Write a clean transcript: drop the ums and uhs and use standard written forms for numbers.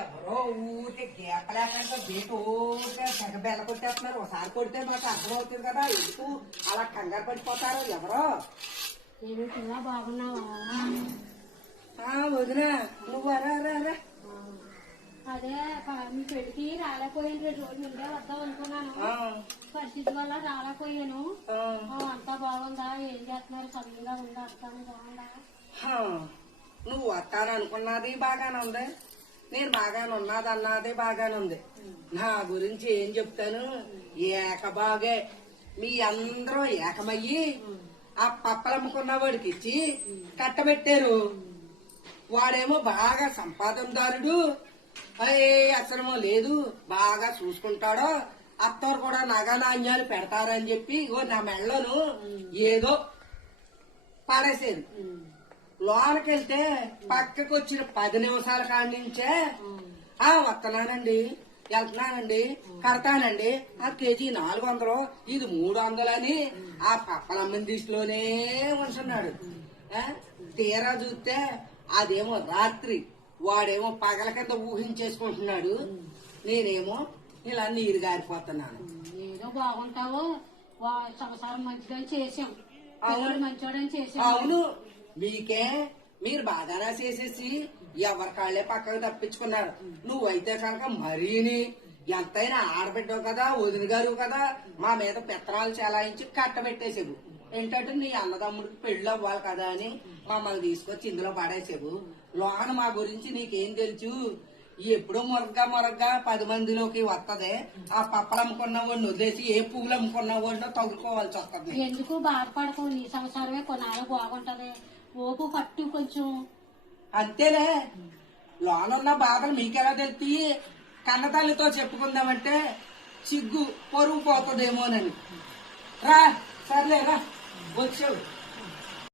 ఎవరో ఊరికే గీత లేకుండా బీట ఊరికే తెగ బెల్ల కొట్టేస్తున్నారు. ఒకసారి కొడితే మాకు అర్థమవుతుంది కదా, ఎందుకు అలా కంగారు పడిపోతారు ఎవరో. ఏమిటిలా బాగున్నావా? వదినా నువ్వు రా రా రా. అదే మీ పెళ్లికి రాలేకపోయాను, 2 రోజులు ముందే వద్దాం అనుకున్నాను. పరిస్థితి వల్ల రాలేకపోయాను. అంతా బాగుందా? ఏం చేస్తున్నారు? చదువుగా ఉందా? అర్థాన్ని బాగుందా? నువ్వు వస్తాను అనుకున్నది బాగానే ఉంది, నేను బాగానే ఉన్నది అన్నది బాగానే ఉంది. నా గురించి ఏం చెప్తాను, ఏకబాగే మీ అందరూ ఏకమయ్యి ఆ పప్పలమ్ముకున్న వాడికి ఇచ్చి కట్టబెట్టారు. వాడేమో బాగా సంపాదనదారుడు, అసలు లేదు, బాగా చూసుకుంటాడో, అత్తవారు కూడా నగనాణ్యాలు పెడతారని చెప్పి నా మెళ్ళను ఏదో పడేసేది. లోనకెళ్తే పక్కకు వచ్చిన 10 నిమిషాల కాడి నుంచే వస్తున్నానండి, వెళ్తున్నానండి, కడతానండి, ఆ కేజీ 400, ఇది 300 అని ఆ పప్పలమ్మ దిశలోనే ఉంటున్నాడు. తీరా చూస్తే అదేమో రాత్రి, వాడేమో పగల కింద ఊహించేసుకుంటున్నాడు, నేనేమో ఇలా నీరు గారిపోతున్నాను. ఏదో బాగుంటావో, సంసారం మంచిదని చేసాం, మంచోడని చేసాం. అవును, మీకే మీరు బాగానే చేసేసి ఎవరి కాళ్లే పక్కకు తప్పించుకున్నారు. నువ్వైతే కనుక మరీని ఎంతైనా ఆడబిడ్డవు కదా, వదిన గారు కదా, మా మీద పెత్తనాలు చెలాయించి కట్టబెట్టేసేవు. ఏంటంటే నీ అన్నదమ్ముడికి పెళ్లి అవ్వాలి కదా అని మమ్మల్ని తీసుకొచ్చి ఇందులో పడేసేవు. లోన మా గురించి నీకేం తెలుసు? ఎప్పుడో మొరగ్గా 10 మందిలోకి వస్తదే. ఆ పప్పలు అమ్ముకున్న వాడిని వదిలేసి ఏ పువ్వులు అమ్ముకున్న వాడినో తగులుకోవాల్సి వస్తుంది. ఎందుకు బాధపడకు, నీ సంసారమే కొనాలి, బాగుంటది. ఓపు పట్టు కొంచెం. అంతేలే, లోనున్న బాధలు మీకెలా తెలుస్తాయి? కన్నతల్లితో చెప్పుకుందామంటే సిగ్గు పొరుగు పోతుందేమోనని. రా సర్లేరా, వచ్చావు.